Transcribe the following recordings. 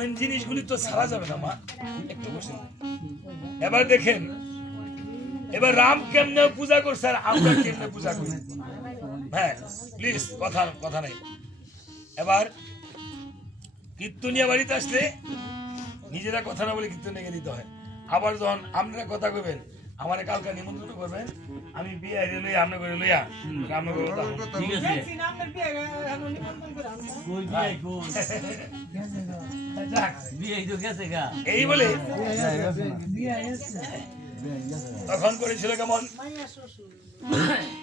ওই জিনিসগুলি তো ছাড়া যাবে না, মা। একটু বসে এবার দেখেন, এবার রাম কেমনে পূজা করছে আর আমরা কেমনে পূজা করি? হ্যাঁ প্লিজ কথা কথা নেই। এবার কীর্তনিয়া বাড়িতে আসলে নিজেরা কথা না বলে কীর্তনিয়াকে দিতে হয়। আবার যখন আপনারা কথা কইবেন আমার কালকে নিমন্ত্রণ করবেন আমি বিয়ে আপনি করে লইয়া রান্না করে ঠিক আছে। এই বলে? তখন করেছিল কেমন?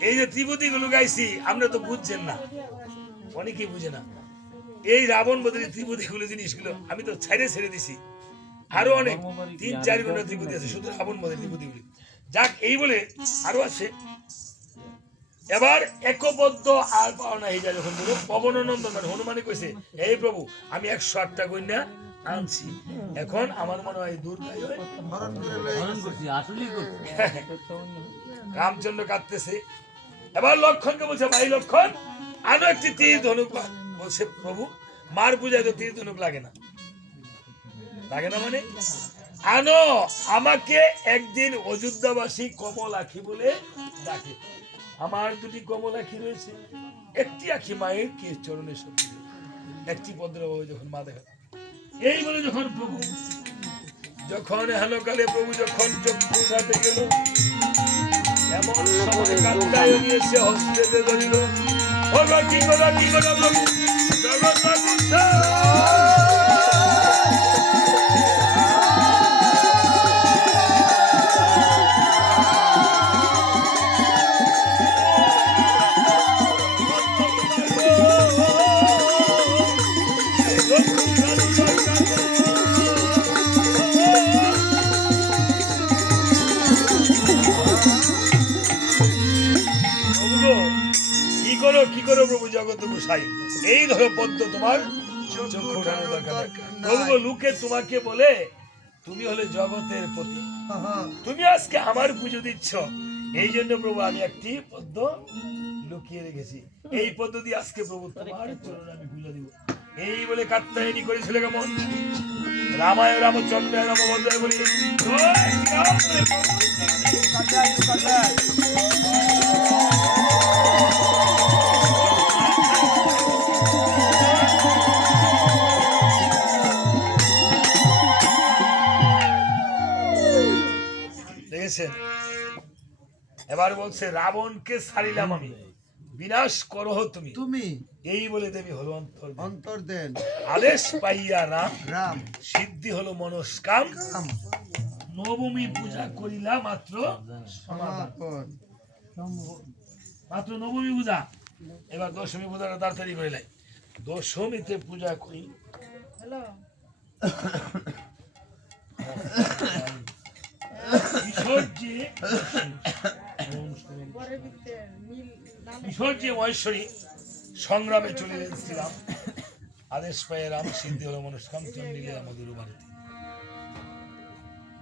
এই যে ত্রিপতি গুলো গাইছি আমরা তো বুঝছেন না। অনেকেই বুঝে না। এই রাবণ বদলি ত্রিপতি গুলো জিনিসগুলো আমি তো ছেড়ে ছেড়ে দিছি। আরও অনেক তিন চার গুণ ত্রিপতি আছে শুধু রাবণ বদলি ত্রিপতি গুলি যাক, এই বলে আরও আছে। এবার একবদ্ধ আর পাওয়া না এই যা যখন বলো, পবনানন্দ মানে হনুমানে কইছে এই প্রভু, আমি একশো আটটা কন্যা আনছি। এখন আমার মনে হয় হয়। করছি রামচন্দ্র কাঁদতেছে। এবার লক্ষণকে বলছে, ভাই লক্ষণ আরও একটি তীর ধনুক বলছে প্রভু, মার পূজায় তো তীর ধনুক লাগে না। লাগে না মানে? আনো, আমাকে একদিন অযোধ্যাবাসী কমল আখি বলে ডাকে। আমার দুটি কমল আখি রয়েছে, একটি আখি মায়ের, কে চরণের সঙ্গে একটি পদ্মভাবে যখন মা দেখা। এই বলে যখন প্রভু, যখন হেনকালে প্রভু যখন চক্ষু উঠাতে গেল, এমন সময় কান্দায় নিয়েছে হস্তেতে ধরিল। কি করো কি করো প্রভু? জগন্নাথ করো কি করো প্রভু জগত গোসাই এই ধরো পদ্ম তোমার দরকার। প্রভু লোকে তোমাকে বলে তুমি হলে জগতের প্রতি তুমি আজকে আমার পুজো দিচ্ছ এই জন্য প্রভু আমি একটি পদ্ম লুকিয়ে রেখেছি এই পদ্ধতি আজকে প্রভু তোমার চরণে আমি পুজো দিব এই বলে কাত্তায়নি করেছিল কেমন রামায় রামচন্দ্র রামভদ্রায় বলি জয় শ্রীরাম, দেখেছেন এবার বলছে রাবণকে ছাড়িলাম আমি। বিনাশ করহ তুমি। তুমি। এই বলে দেবী হলো অন্তর অন্তর দেন আদেশ পাইয়া রাম। রাম। সিদ্ধি হলো মনস্কাম। নবমী পূজা করিলা মাত্র সমাপন। মাত্র নবমী পূজা। এবার দশমী পূজাটা তাড়াতাড়ি করে লাই। দশমীতে পূজা করি। বিসর্জে বিসর্জে মহেশ্বরী সংগ্রামে চলে এসেছিলাম আদেশ পেয়ে রাম সিদ্ধি হলো মনস্কাম আমাদের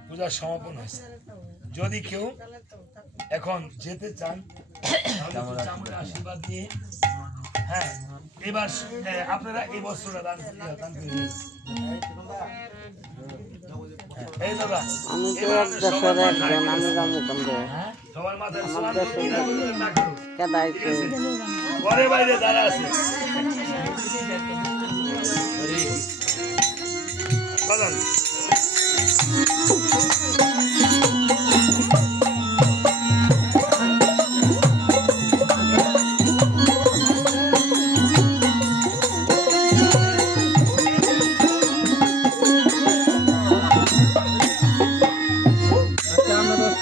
পূজার সমাপন হয়েছে। যদি কেউ এখন যেতে চান আশীর্বাদ নিয়ে হ্যাঁ এবার হ্যাঁ, আপনারা এই বস্ত্রটা দান দান করে আমি তো এক দেশের একজন আমি। কেদাই ঘরে বাইরে আছে। বাজান।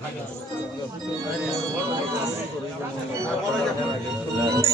আয়। রাবণ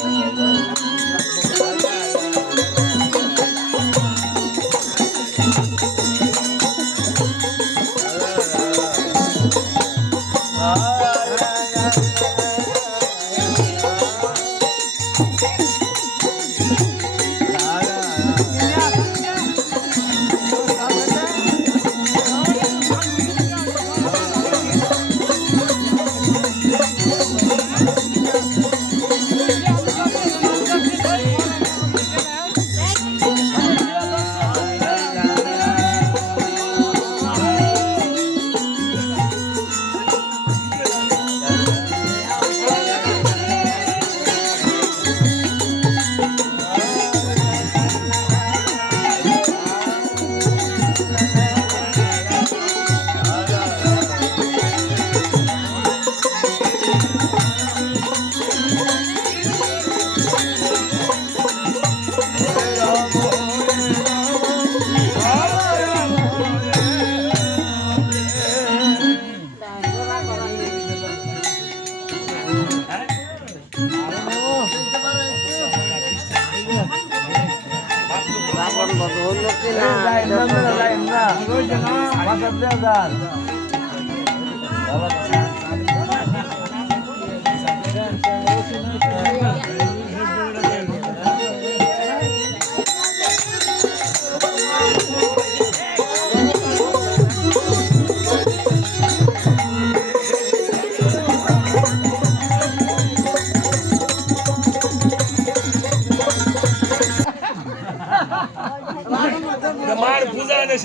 বধ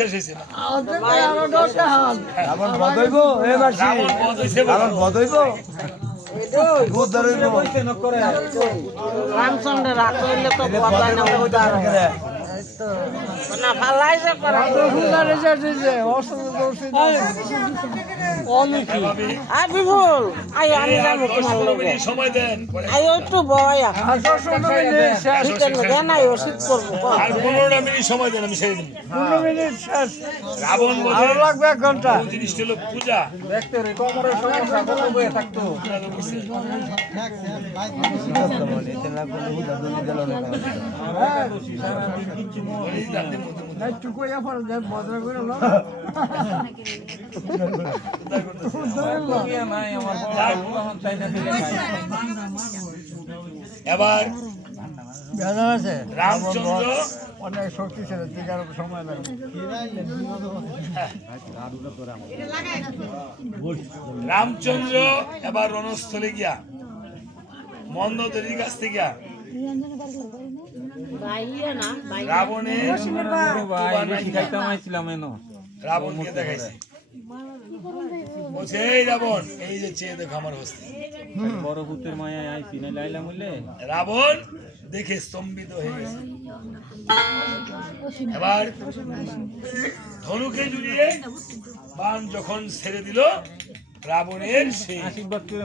শেষ হয়েছে না। রাবণ বধ হইব? এবার রাবণ বধ হয়েছে বলে। রাবণ বধ হইব? ভূত ধরে হইব রামচন্দ্রের হাত হইলে তো বদায় না। উদার হয়। না ফালাইছে করা ভাবি, আই বিপুল আই আমি আর যাব তোমার লগে। সময় দেন। আই একটু বয়া শীতের মধ্যে নাই ওষুধ করব আর পনেরোটা মিনিট সময় দেন আমি সেরে দিন রাবণ বধে। লাগবে এক ঘণ্টা। মূল হলো পূজা। কোমরের সমস্যা কত বয়ে থাকতো। আপনারা এবার রামচন্দ্র। অনেক শক্তিশালী টিকার সময় লাগবে। রামচন্দ্র এবার রণস্থলে গিয়া মন্দদেরীর কাছ থেকে গিয়া রাবণের রাবণকে দেখাইছে। বলছে এই রাবণ এই যে চেয়ে দেখো আমার হস্তি। বড় ভূতের মায়া আইছি না লাইলা মুলে রাবণ দেখে স্তম্ভিত হয়ে গেছে। এবার ধনুকে জুড়িয়ে বান যখন ছেড়ে দিল রাবণের সেই আশীর্বাদ করে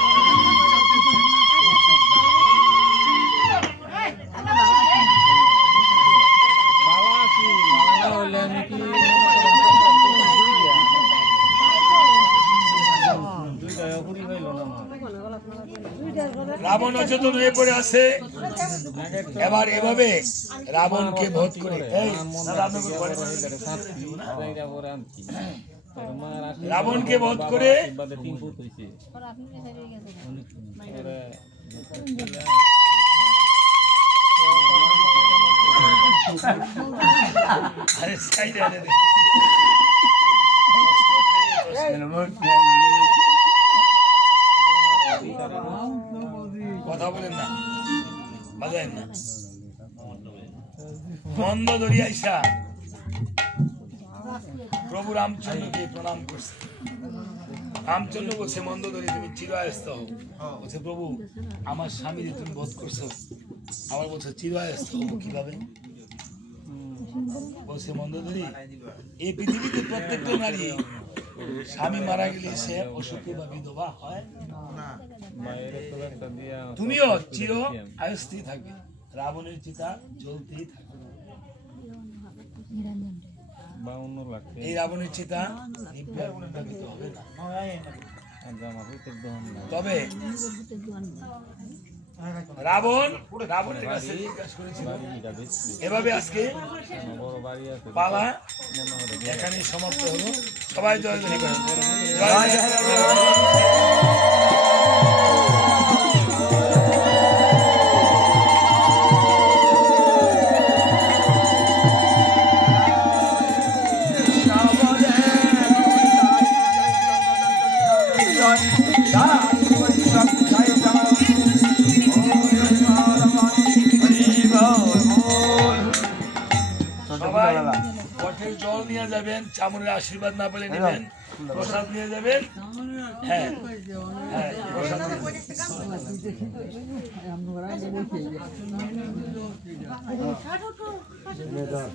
রাবণ অচেতন হয়ে পড়ে আছে এবার এভাবে রাবণকে বধ করে। রাবণকে বধ করে আরে রে। কথা বলেন না। বাজায় না। মন্দ দরিয়াইসা প্রভু রামচন্দ্রকে প্রণাম করছে। রামচন্দ্র বলছে মন্দ ধরে তুমি চিরায়স্ত বলছে, প্রভু, আমার স্বামী যে তুমি বোধ করছ? আমার বলছে চিরায়স্ত কীভাবে? বলছে মন্দ ধরি এই পৃথিবীতে প্রত্যেকটা নারী স্বামী মারা গেলে সে অসুখী বা বিধবা হয় বাইরে তো একটা দিয়া তুমিও চির আয়স্থি থাকবে। রাবণের চিতা জ্বলতেই থাকবে। এই রাবণের চিতা হবে না। তবে রাবণ রাবণের কাছে জিজ্ঞাসা করেছিল। এভাবে আজকে পালা এখানে সমাপ্ত হলো। সবাই জয় জয়। জয়। নিয়ে যাবেন চামড়ের আশীর্বাদ না পেলে নেবেন প্রসাদ নিয়ে যাবেন হ্যাঁ হ্যাঁ প্রসাদ নিয়ে যাবেন।